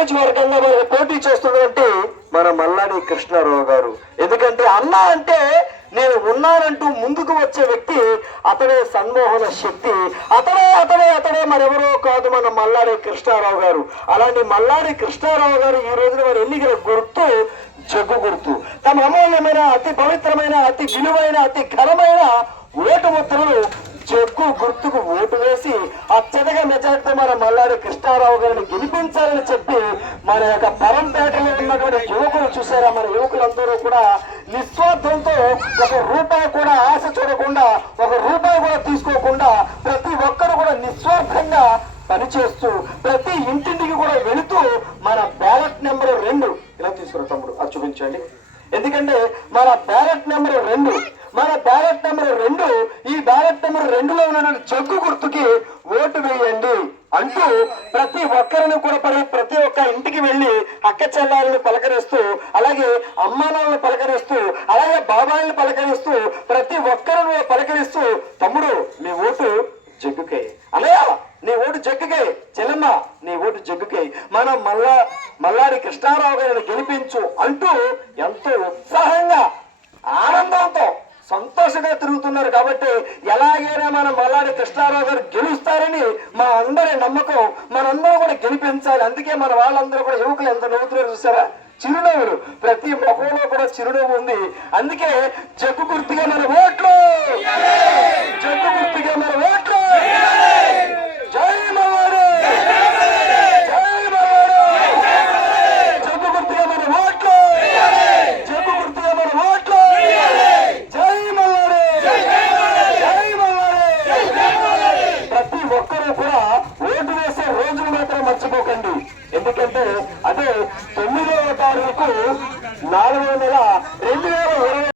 నియోజకవర్గంగా మనకు పోటీ చేస్తున్నటువంటి మన మల్లాడి కృష్ణారావు గారు. ఎందుకంటే అన్న అంటే నేను ఉన్నానంటూ ముందుకు వచ్చే వ్యక్తి, అతడే సన్మోహన శక్తి, అతడే మరెవరో కాదు మన మల్లాడి కృష్ణారావు గారు. అలాంటి మల్లాడి కృష్ణారావు గారు ఈ రోజున వారి ఎన్నికల గుర్తు జగ్గు గుర్తు. తమ అమూల్యమైన, అతి పవిత్రమైన, అతి విలువైన, అతి ఘనమైన ఓటు ముద్రలు జగ్గు గుర్తుకు ఓటు వేసి అత్యధిక మెజార్టీతో మన మల్లాడి కృష్ణారావు గారిని గెలిపించాలని చెప్పి మన యొక్క పరంపేటలో ఉన్నటువంటి యువకులు చూసారా, మన యువకులందరూ కూడా నిస్వార్థంతో ఒక రూపాయి కూడా ఆశ చూడకుండా, ఒక రూపాయి కూడా తీసుకోకుండా ప్రతి ఒక్కరు కూడా నిస్వార్థంగా పనిచేస్తూ ప్రతి ఇంటింటికి కూడా వెళుతూ మన బ్యాలెట్ నెంబర్ 2 ఇలా తీసుకురా తమ్ముడు, అది చూపించండి. ఎందుకంటే మన బ్యాలెట్ నెంబర్ 2, మన బ్యాలెట్ నెంబర్ 2, ఈ బ్యాలెట్ నెంబర్ 2లో ఉన్న జగ్గు గుర్తుకి ఓటు వేయండి అంటూ ప్రతి ఒక్కరిని కూడా ప్రతి ఒక్క ఇంటికి వెళ్ళి అక్క చెల్లాలను పలకరిస్తూ, అలాగే అమ్మానాలను పలకరిస్తూ, అలాగే బాబాయిని పలకరిస్తూ ప్రతి ఒక్కరిని పలకరిస్తూ, తమ్ముడు నీ ఓటు జగ్గుకే, అన్నయ్య నీ ఓటు జగ్గుకే, చెల్లెమ్మ నీ ఓటు జగ్గుకే, మనం మల్లాడి కృష్ణారావు గారిని గెలిపించు అంటూ ఎంతో ఉత్సాహంగా ఆనందంతో సంతోషంగా తిరుగుతున్నారు. కాబట్టి ఎలాగైనా మనం మల్లాడి కృష్ణారావు గారు గెలుస్తారని మా అందరి నమ్మకం, మనందరూ కూడా గెలిపించాలి. అందుకే మన వాళ్ళందరూ కూడా యువకులు ఎంత నవ్వుతున్నారు చూసారా, చిరునవ్వులు, ప్రతి ముఖంలో కూడా చిరునవ్వు ఉంది. అందుకే జగ్గు గుర్తుగా మన ఓట్లు, జగ్గు గుర్తుగా మన ఓట్లు. జై మల్లాడి, జై మల్లాడి, జగ్గు గుర్తుగా మన ఓట్లు, జగ్గు గుర్తుగా మన ఓట్లు. జై మల్లాడి, జై మల్లాడి. ప్రతి ఒక్కరూ కూడా ఓటు వేసే రోజులు మాత్రం మర్చిపోకండి. ఎందుకంటే అదే 9వ తారీఖు 4వ నెల